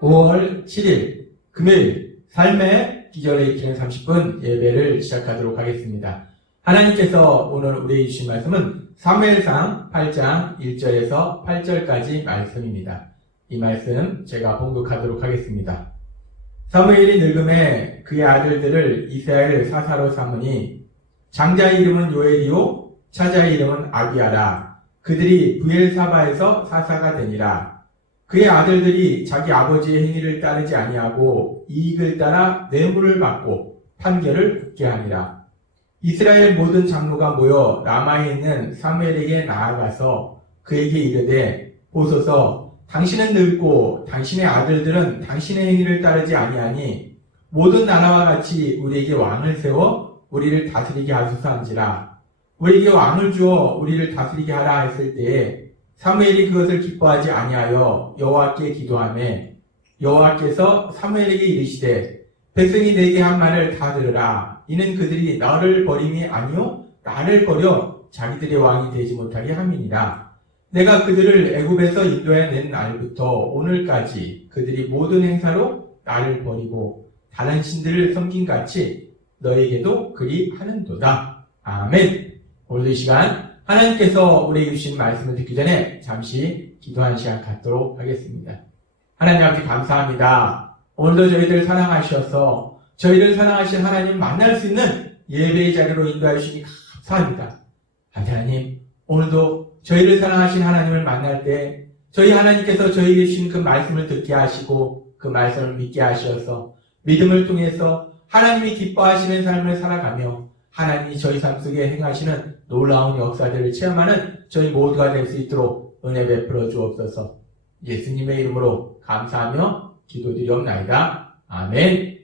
5월 7일 금요일 삶의 기절에 이끄는 30분 예배를 시작하도록 하겠습니다. 하나님께서 오늘 우리에게 주신 말씀은 사무엘상 8장 1절에서 8절까지 말씀입니다. 이 말씀 제가 봉독하도록 하겠습니다. 사무엘이 늙음에 그의 아들들을 이스라엘 사사로 삼으니 장자의 이름은 요엘이요 차자의 이름은 아비아라. 그들이 브엘사바에서 사사가 되니라. 그의 아들들이 자기 아버지의 행위를 따르지 아니하고 이익을 따라 뇌물을 받고 판결을 굳게 하니라. 이스라엘 모든 장로가 모여 라마에 있는 사무엘에게 나아가서 그에게 이르되 보소서 당신은 늙고 당신의 아들들은 당신의 행위를 따르지 아니하니 모든 나라와 같이 우리에게 왕을 세워 우리를 다스리게 하소서 한지라. 우리에게 왕을 주어 우리를 다스리게 하라 했을 때에 사무엘이 그것을 기뻐하지 아니하여 여호와께 기도하매 여호와께서 사무엘에게 이르시되 백성이 내게 한 말을 다 들으라. 이는 그들이 너를 버림이 아니요 나를 버려 자기들의 왕이 되지 못하게 함이니라. 내가 그들을 애굽에서 인도해 낸 날부터 오늘까지 그들이 모든 행사로 나를 버리고 다른 신들을 섬긴같이 너에게도 그리 하는도다. 아멘. 오늘 이 시간 하나님께서 우리에게 주신 말씀을 듣기 전에 잠시 기도하는 시간 갖도록 하겠습니다. 하나님 아버지 감사합니다. 오늘도 저희들 사랑하셔서 저희를 사랑하신 하나님 만날 수 있는 예배의 자리로 인도해 주시니 감사합니다. 하나님 오늘도 저희를 사랑하신 하나님을 만날 때 저희 하나님께서 저희에게 주신 그 말씀을 듣게 하시고 그 말씀을 믿게 하셔서 믿음을 통해서 하나님이 기뻐하시는 삶을 살아가며 하나님이 저희 삶 속에 행하시는 놀라운 역사들을 체험하는 저희 모두가 될 수 있도록 은혜 베풀어 주옵소서. 예수님의 이름으로 감사하며 기도드리옵나이다. 아멘.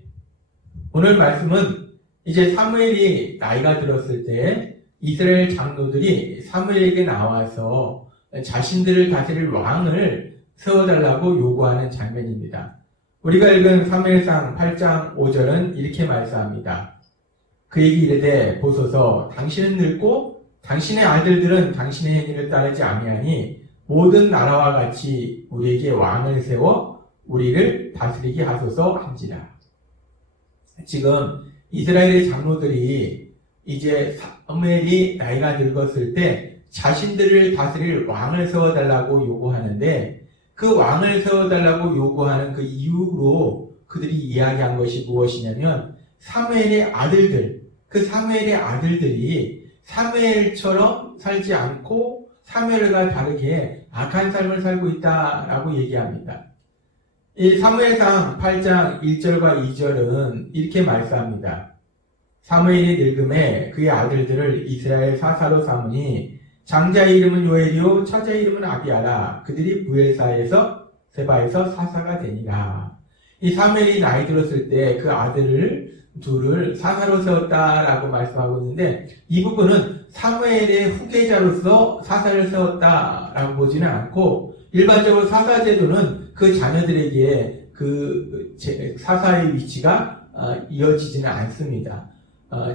오늘 말씀은 이제 사무엘이 나이가 들었을 때 이스라엘 장로들이 사무엘에게 나와서 자신들을 다스릴 왕을 세워달라고 요구하는 장면입니다. 우리가 읽은 사무엘상 8장 5절은 이렇게 말씀합니다. 그에게 이르되 보소서 당신은 늙고 당신의 아들들은 당신의 행위를 따르지 아니하니 모든 나라와 같이 우리에게 왕을 세워 우리를 다스리게 하소서 한지라. 지금 이스라엘의 장로들이 이제 사무엘이 나이가 늙었을 때 자신들을 다스릴 왕을 세워달라고 요구하는데 그 왕을 세워달라고 요구하는 그 이유로 그들이 이야기한 것이 무엇이냐면 사무엘의 아들들, 그 사무엘의 아들들이 사무엘처럼 살지 않고 사무엘과 다르게 악한 삶을 살고 있다라고 얘기합니다. 이 사무엘상 8장 1절과 2절은 이렇게 말씀합니다. 사무엘이 늙음에 그의 아들들을 이스라엘 사사로 삼으니 장자의 이름은 요엘이요 차자의 이름은 아비아라. 그들이 브엘사에서 세바에서 사사가 되니라. 이 사무엘이 나이 들었을 때 그 아들을 둘을 사사로 세웠다라고 말씀하고 있는데 이 부분은 사무엘의 후계자로서 사사를 세웠다라고 보지는 않고 일반적으로 사사 제도는 그 자녀들에게 그 사사의 위치가 이어지지는 않습니다.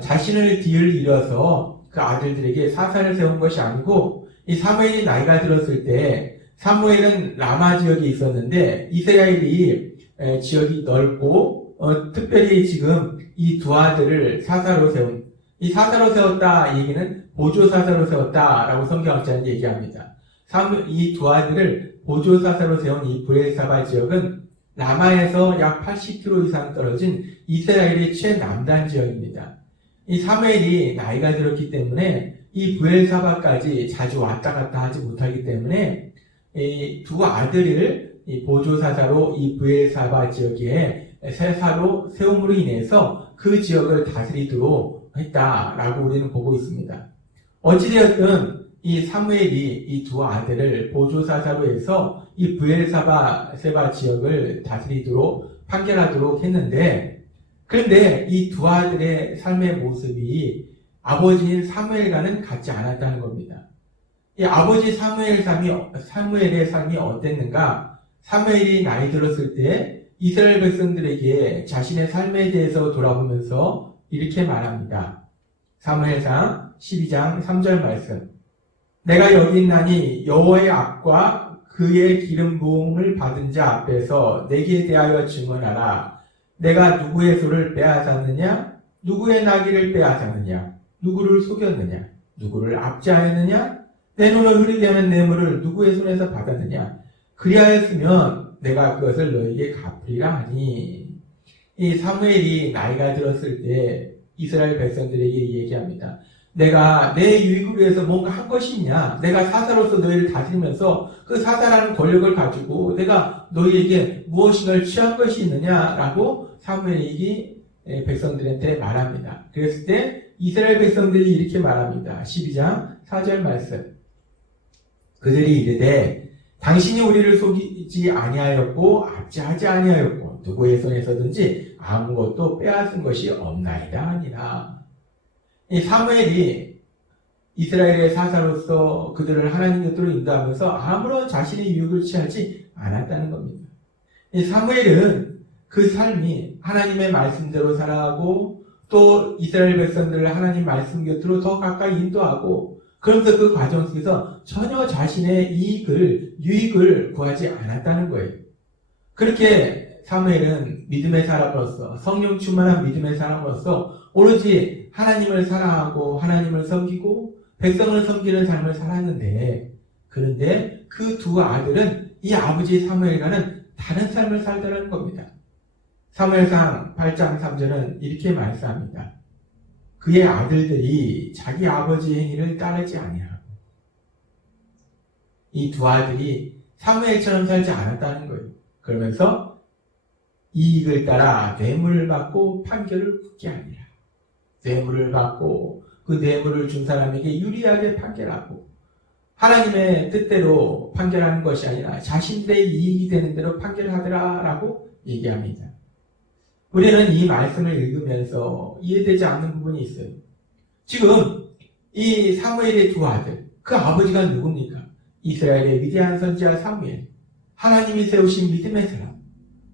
자신을 뒤를 잃어서 그 아들들에게 사사를 세운 것이 아니고 이 사무엘이 나이가 들었을 때 사무엘은 라마 지역에 있었는데 이스라엘이 지역이 넓고 특별히 지금 이 두 아들을 사사로 세운, 이 사사로 세웠다 얘기는 보조 사사로 세웠다라고 성경학자는 얘기합니다. 이 두 아들을 보조 사사로 세운 이 브엘사바 지역은 라마에서 약 80km 이상 떨어진 이스라엘의 최남단 지역입니다. 이 사무엘이 나이가 들었기 때문에 이 브엘사바까지 자주 왔다 갔다 하지 못하기 때문에 이 두 아들을 이 보조 사사로 이 브엘사바 지역에 세사로 세움으로 인해서 그 지역을 다스리도록 했다라고 우리는 보고 있습니다. 어찌되었든 이 사무엘이 이 두 아들을 보조사사로 해서 이 브엘사바 세바 지역을 다스리도록 판결하도록 했는데 그런데 이 두 아들의 삶의 모습이 아버지인 사무엘과는 같지 않았다는 겁니다. 이 아버지 사무엘의 삶이 어땠는가? 사무엘이 나이 들었을 때 이스라엘 백성들에게 자신의 삶에 대해서 돌아보면서 이렇게 말합니다. 사무엘상 12장 3절 말씀. 내가 여기 있나니 여호와의 앞과 그의 기름 부음을 받은 자 앞에서 내게 대하여 증언하라. 내가 누구의 소를 빼앗았느냐? 누구의 나귀를 빼앗았느냐? 누구를 속였느냐? 누구를 압제하였느냐? 내 눈을 흐리게 하는 뇌물을 누구의 손에서 받았느냐? 그리하였으면 내가 그것을 너에게 갚으리라 하니. 이 사무엘이 나이가 들었을 때 이스라엘 백성들에게 얘기합니다. 내가 내 유익을 위해서 뭔가 한 것이 있냐? 내가 사사로서 너희를 다스리면서 그 사사라는 권력을 가지고 내가 너희에게 무엇인가를 취한 것이 있느냐라고 사무엘이 백성들한테 말합니다. 그랬을 때 이스라엘 백성들이 이렇게 말합니다. 12장 4절 말씀. 그들이 이르되 당신이 우리를 속이지 아니하였고 압제하지 아니하였고 누구의 손에서든지 아무것도 빼앗은 것이 없나이다 하니라. 이 사무엘이 이스라엘의 사사로서 그들을 하나님 곁으로 인도하면서 아무런 자신의 유익을 취하지 않았다는 겁니다. 이 사무엘은 그 삶이 하나님의 말씀대로 살아가고 또 이스라엘 백성들을 하나님 말씀 곁으로 더 가까이 인도하고 그러면서 그 과정 속에서 전혀 자신의 유익을 구하지 않았다는 거예요. 그렇게 사무엘은 믿음의 사람으로서 성령 충만한 믿음의 사람으로서 오로지 하나님을 사랑하고 하나님을 섬기고 백성을 섬기는 삶을 살았는데 그런데 그 두 아들은 이 아버지 사무엘과는 다른 삶을 살더라는 겁니다. 사무엘상 8장 3절은 이렇게 말씀합니다. 그의 아들들이 자기 아버지의 행위를 따르지 아니하고 이 두 아들이 사무엘처럼 살지 않았다는 거예요. 그러면서 이익을 따라 뇌물을 받고 판결을 굳게 하니라. 뇌물을 받고 그 뇌물을 준 사람에게 유리하게 판결하고 하나님의 뜻대로 판결하는 것이 아니라 자신들의 이익이 되는 대로 판결하더라라고 얘기합니다. 우리는 이 말씀을 읽으면서 이해되지 않는 부분이 있어요. 지금 이 사무엘의 두 아들, 그 아버지가 누굽니까? 이스라엘의 위대한 선지자 사무엘, 하나님이 세우신 믿음의 사람,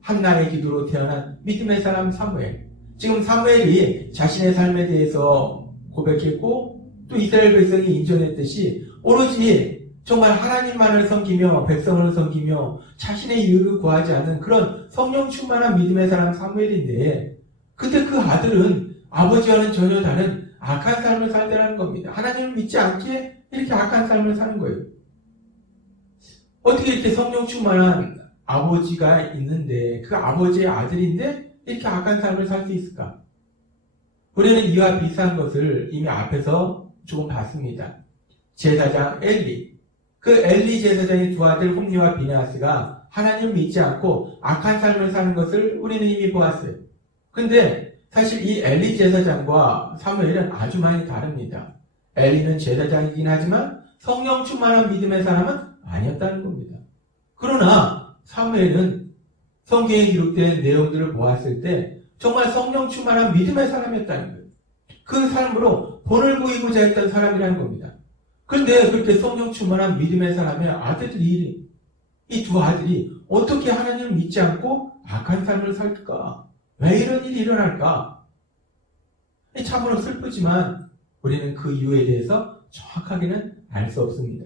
한나의 기도로 태어난 믿음의 사람 사무엘. 지금 사무엘이 자신의 삶에 대해서 고백했고 또 이스라엘 백성이 인정했듯이 오로지 정말 하나님만을 섬기며 백성을 섬기며 자신의 이익을 구하지 않는 그런 성령 충만한 믿음의 사람 사무엘인데 그때 그 아들은 아버지와는 전혀 다른 악한 삶을 살더라는 겁니다. 하나님을 믿지 않기에 이렇게 악한 삶을 사는 거예요. 어떻게 이렇게 성령 충만한 아버지가 있는데 그 아버지의 아들인데 이렇게 악한 삶을 살 수 있을까? 우리는 이와 비슷한 것을 이미 앞에서 조금 봤습니다. 제사장 엘리. 그 엘리 제사장의 두 아들 홈리와 비나스가 하나님을 믿지 않고 악한 삶을 사는 것을 우리는 이미 보았어요. 근데 사실 이 엘리 제사장과 사무엘은 아주 많이 다릅니다. 엘리는 제사장이긴 하지만 성령 충만한 믿음의 사람은 아니었다는 겁니다. 그러나 사무엘은 성경에 기록된 내용들을 보았을 때 정말 성령 충만한 믿음의 사람이었다는 거예요. 그 삶으로 본을 보이고자 했던 사람이라는 겁니다. 그런데 그렇게 성령 충만한 믿음의 사람의 아들들이 이 두 아들이 어떻게 하나님을 믿지 않고 악한 삶을 살까? 왜 이런 일이 일어날까? 참으로 슬프지만 우리는 그 이유에 대해서 정확하게는 알 수 없습니다.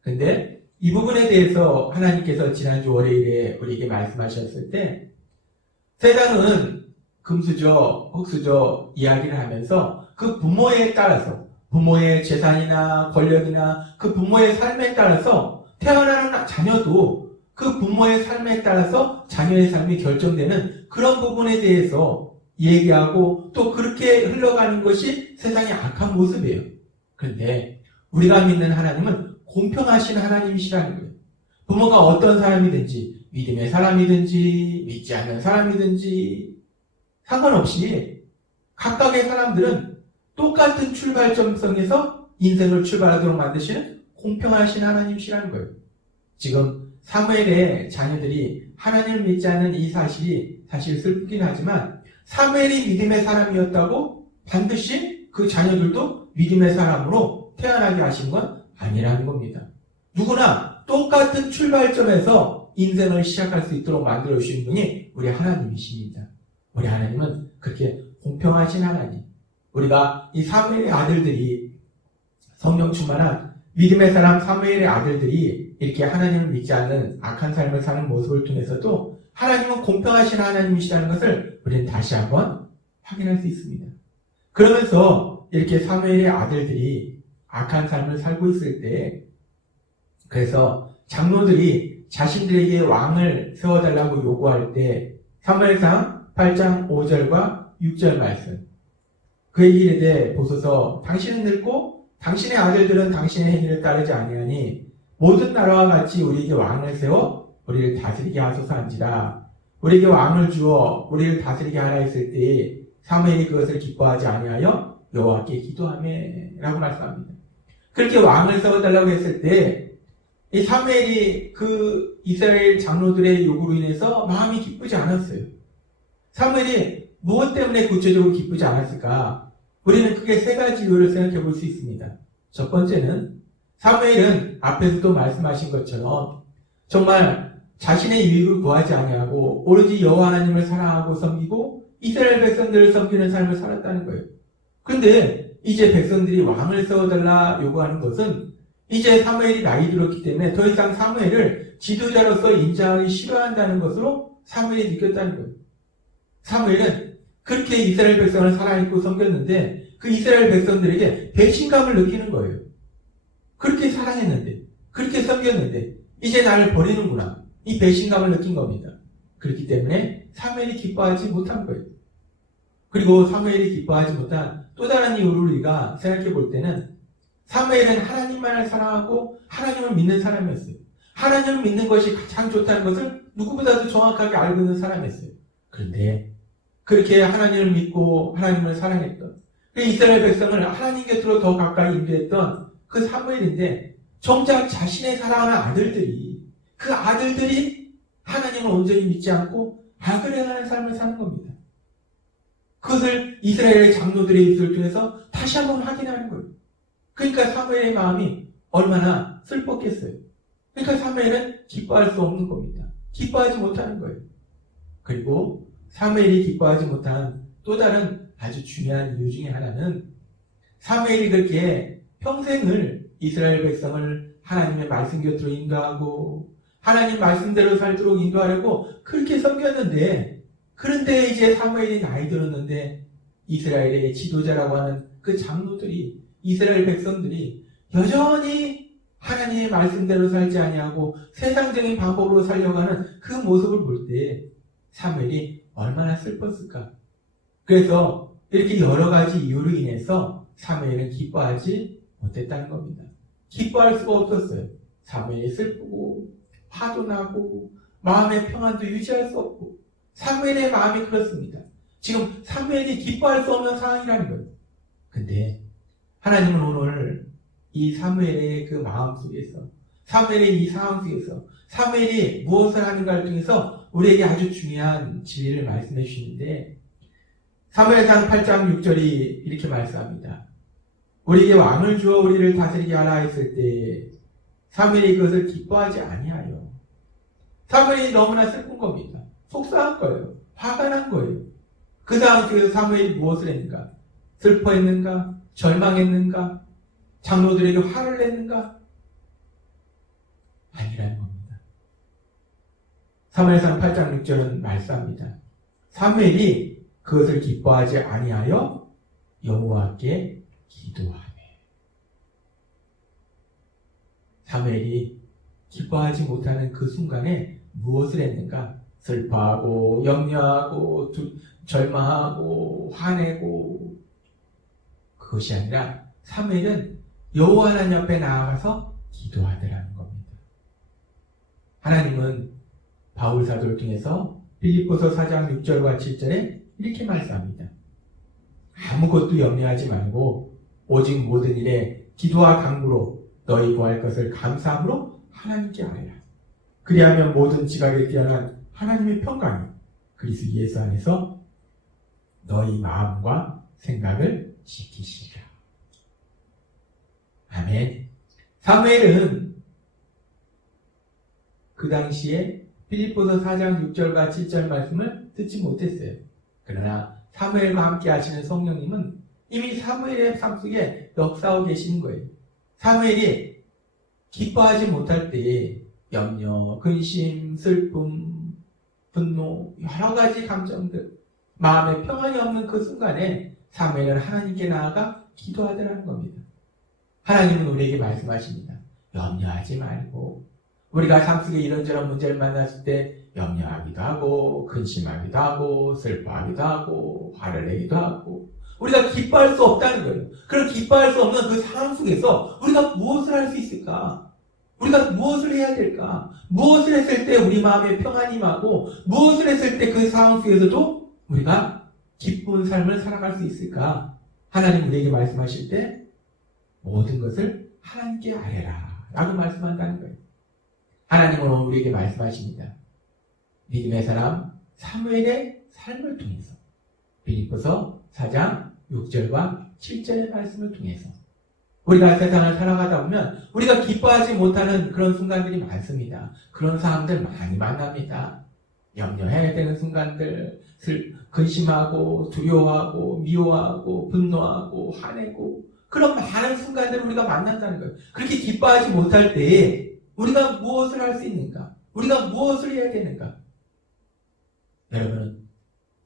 그런데 이 부분에 대해서 하나님께서 지난주 월요일에 우리에게 말씀하셨을 때 세상은 금수저, 흙수저 이야기를 하면서 그 부모에 따라서 부모의 재산이나 권력이나 그 부모의 삶에 따라서 태어나는 자녀도 그 부모의 삶에 따라서 자녀의 삶이 결정되는 그런 부분에 대해서 얘기하고 또 그렇게 흘러가는 것이 세상의 악한 모습이에요. 그런데 우리가 믿는 하나님은 공평하신 하나님이시라는 거예요. 부모가 어떤 사람이든지 믿음의 사람이든지 믿지 않는 사람이든지 상관없이 각각의 사람들은 똑같은 출발점성에서 인생을 출발하도록 만드시는 공평하신 하나님이시라는 거예요. 지금 사무엘의 자녀들이 하나님을 믿지 않는 이 사실이 사실 슬프긴 하지만 사무엘이 믿음의 사람이었다고 반드시 그 자녀들도 믿음의 사람으로 태어나게 하신 건 아니라는 겁니다. 누구나 똑같은 출발점에서 인생을 시작할 수 있도록 만들어 주신 분이 우리 하나님이십니다. 우리 하나님은 그렇게 공평하신 하나님. 우리가 이 사무엘의 아들들이 성령 충만한 믿음의 사람 사무엘의 아들들이 이렇게 하나님을 믿지 않는 악한 삶을 사는 모습을 통해서도 하나님은 공평하신 하나님이시라는 것을 우리는 다시 한번 확인할 수 있습니다. 그러면서 이렇게 사무엘의 아들들이 악한 삶을 살고 있을 때, 그래서 장로들이 자신들에게 왕을 세워달라고 요구할 때 사무엘상 8장 5절과 6절 말씀, 그에게 이르되 보소서 당신은 늙고 당신의 아들들은 당신의 행위를 따르지 아니하니 모든 나라와 같이 우리에게 왕을 세워 우리를 다스리게 하소서 한지라. 우리에게 왕을 주어 우리를 다스리게 하라 했을 때에 사무엘이 그것을 기뻐하지 아니하여 여호와께 기도하매라고 말씀합니다. 그렇게 왕을 세워달라고 했을 때 이 사무엘이 그 이스라엘 장로들의 요구로 인해서 마음이 기쁘지 않았어요. 사무엘이 무엇 때문에 구체적으로 기쁘지 않았을까? 우리는 크게 세 가지 이유를 생각해 볼 수 있습니다. 첫 번째는 사무엘은 앞에서도 말씀하신 것처럼 정말 자신의 유익을 구하지 아니하고 오로지 여호와 하나님을 사랑하고 섬기고 이스라엘 백성들을 섬기는 삶을 살았다는 거예요. 그런데 이제 백성들이 왕을 세워달라 요구하는 것은 이제 사무엘이 나이 들었기 때문에 더 이상 사무엘을 지도자로서 인정하기 싫어한다는 것으로 사무엘이 느꼈다는 거예요. 사무엘은 그렇게 이스라엘 백성을 사랑했고 섬겼는데 그 이스라엘 백성들에게 배신감을 느끼는 거예요. 그렇게 사랑했는데, 그렇게 섬겼는데 이제 나를 버리는구나. 이 배신감을 느낀 겁니다. 그렇기 때문에 사무엘이 기뻐하지 못한 거예요. 그리고 사무엘이 기뻐하지 못한 또 다른 이유를 우리가 생각해 볼 때는 사무엘은 하나님만을 사랑하고 하나님을 믿는 사람이었어요. 하나님을 믿는 것이 가장 좋다는 것을 누구보다도 정확하게 알고 있는 사람이었어요. 그런데 그렇게 하나님을 믿고 하나님을 사랑했던 그 이스라엘 백성을 하나님 곁으로 더 가까이 인도했던 그 사무엘인데 정작 자신의 사랑하는 아들들이 그 아들들이 하나님을 온전히 믿지 않고 악을 행하는 삶을 사는 겁니다. 그것을 이스라엘의 장로들의 입술을 통해서 다시 한번 확인하는 거예요. 그러니까 사무엘의 마음이 얼마나 슬펐겠어요. 그러니까 사무엘은 기뻐할 수 없는 겁니다. 기뻐하지 못하는 거예요. 그리고 사무엘이 기뻐하지 못한 또 다른 아주 중요한 이유 중에 하나는 사무엘이 그렇게 평생을 이스라엘 백성을 하나님의 말씀 곁으로 인도하고 하나님 말씀대로 살도록 인도하려고 그렇게 섬겼는데, 그런데 이제 사무엘이 나이 들었는데 이스라엘의 지도자라고 하는 그 장로들이, 이스라엘 백성들이 여전히 하나님의 말씀대로 살지 아니하고 세상적인 방법으로 살려고 하는 그 모습을 볼 때 사무엘이 얼마나 슬펐을까. 그래서 이렇게 여러 가지 이유로 인해서 사무엘은 기뻐하지 못했다는 겁니다. 기뻐할 수가 없었어요. 사무엘이 슬프고 화도 나고 마음의 평안도 유지할 수 없고 사무엘의 마음이 그렇습니다. 지금 사무엘이 기뻐할 수 없는 상황이라는 거예요. 근데 하나님은 오늘 이 사무엘의 그 마음 속에서, 사무엘의 이 상황 속에서 사무엘이 무엇을 하는가를 통해서 우리에게 아주 중요한 진리를 말씀해 주시는데, 사무엘상 8장 6절이 이렇게 말씀합니다. 우리에게 왕을 주어 우리를 다스리게 하라 했을 때 사무엘이 그것을 기뻐하지 아니하여. 사무엘이 너무나 슬픈 겁니다. 속상한 거예요. 화가 난 거예요. 그 상황 속에서 사무엘이 무엇을 했는가? 슬퍼했는가? 절망했는가? 장로들에게 화를 냈는가? 아니라는 겁니다. 사무엘상 8장 6절은 말씀합니다. 사무엘이 그것을 기뻐하지 아니하여 여호와께 기도하네. 사무엘이 기뻐하지 못하는 그 순간에 무엇을 했는가? 슬퍼하고 염려하고 절망하고 화내고, 그것이 아니라 사무엘은 여호와 하나님 앞에 나아가서 기도하더라는 겁니다. 하나님은 바울 사도를 통해서 빌립보서 4장 6절과 7절에 이렇게 말씀합니다. 아무것도 염려하지 말고 오직 모든 일에 기도와 간구로 너희 구할 것을 감사함으로 하나님께 아뢰라. 그리하면 모든 지각에 뛰어난 하나님의 평강이 그리스도 예수 안에서 너희 마음과 생각을 지키시리라. 아멘. 사무엘은 그 당시에 빌립보서 4장 6절과 7절 말씀을 듣지 못했어요. 그러나 사무엘과 함께 하시는 성령님은 이미 사무엘의 삶 속에 역사하고 계시는 거예요. 사무엘이 기뻐하지 못할 때에 염려, 근심, 슬픔, 분노, 여러 가지 감정들, 마음에 평안이 없는 그 순간에 사무엘은 하나님께 나아가 기도하더라는 겁니다. 하나님은 우리에게 말씀하십니다. 염려하지 말고, 우리가 삶 속에 이런저런 문제를 만났을 때 염려하기도 하고, 근심하기도 하고, 슬퍼하기도 하고, 화를 내기도 하고, 우리가 기뻐할 수 없다는 거예요. 그런 기뻐할 수 없는 그 상황 속에서 우리가 무엇을 할 수 있을까? 우리가 무엇을 해야 될까? 무엇을 했을 때 우리 마음에 평안이 임하고, 무엇을 했을 때 그 상황 속에서도 우리가 기쁜 삶을 살아갈 수 있을까? 하나님 우리에게 말씀하실 때 모든 것을 하나님께 아뢰라 라고 말씀한다는 거예요. 하나님은 오늘 우리에게 말씀하십니다. 믿음의 사람 사무엘의 삶을 통해서, 빌립보서 4장 6절과 7절의 말씀을 통해서 우리가 세상을 살아가다 보면 우리가 기뻐하지 못하는 그런 순간들이 많습니다. 그런 상황들 많이 만납니다. 염려해야 되는 순간들, 근심하고 두려워하고 미워하고 분노하고 화내고 그런 많은 순간들을 우리가 만난다는 거예요. 그렇게 기뻐하지 못할 때에 우리가 무엇을 할 수 있는가? 우리가 무엇을 해야 되는가? 여러분은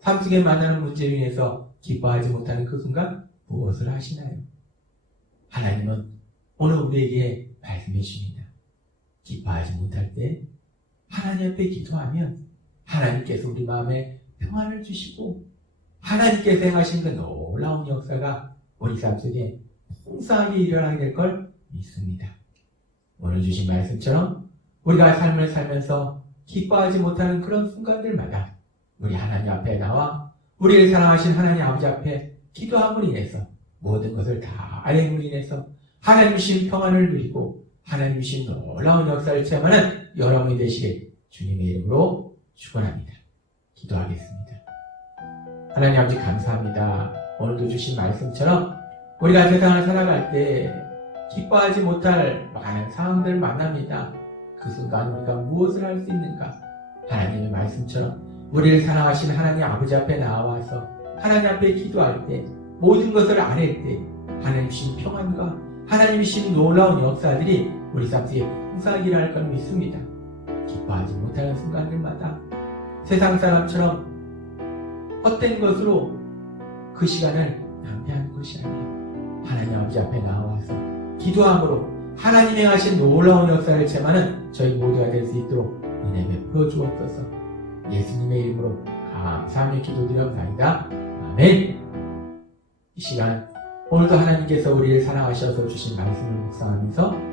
삶 속에 만나는 문제로 인해서 기뻐하지 못하는 그 순간 무엇을 하시나요? 하나님은 오늘 우리에게 말씀해 주십니다. 기뻐하지 못할 때 하나님 앞에 기도하면 하나님께서 우리 마음에 평안을 주시고 하나님께서 행하신 그 놀라운 역사가 우리 삶 속에 풍성하게 일어나게 될 걸 믿습니다. 오늘 주신 말씀처럼 우리가 삶을 살면서 기뻐하지 못하는 그런 순간들마다 우리 하나님 앞에 나와 우리를 사랑하신 하나님 아버지 앞에 기도함으로 인해서 모든 것을 다 아뢰임으로 인해서 하나님 주신 평안을 누리고 하나님 주신 놀라운 역사를 체험하는 여러분이 되시길 주님의 이름으로 축원합니다. 기도하겠습니다. 하나님 아버지 감사합니다. 오늘도 주신 말씀처럼 우리가 세상을 살아갈 때 기뻐하지 못할 많은 상황들을 만납니다. 그 순간 우리가 무엇을 할 수 있는가? 하나님의 말씀처럼 우리를 사랑하신 하나님 아버지 앞에 나와서 하나님 앞에 기도할 때 모든 것을 아뢰 때 하나님 주신 평안과 하나님 주신 놀라운 역사들이 우리 삶 속에 풍성하게 일어날 걸 믿습니다. 기뻐하지 못하는 순간들마다 세상 사람처럼 헛된 것으로 그 시간을 낭비하는 것이 아니라 하나님 아버지 앞에 나와서 기도함으로 하나님 행하신 놀라운 역사를 체험하는 저희 모두가 될 수 있도록 은혜 베풀어 주옵소서. 예수님의 이름으로 감사하며 기도드려옵나이다. 아멘. 이 시간 오늘도 하나님께서 우리를 사랑하셔서 주신 말씀을 묵상하면서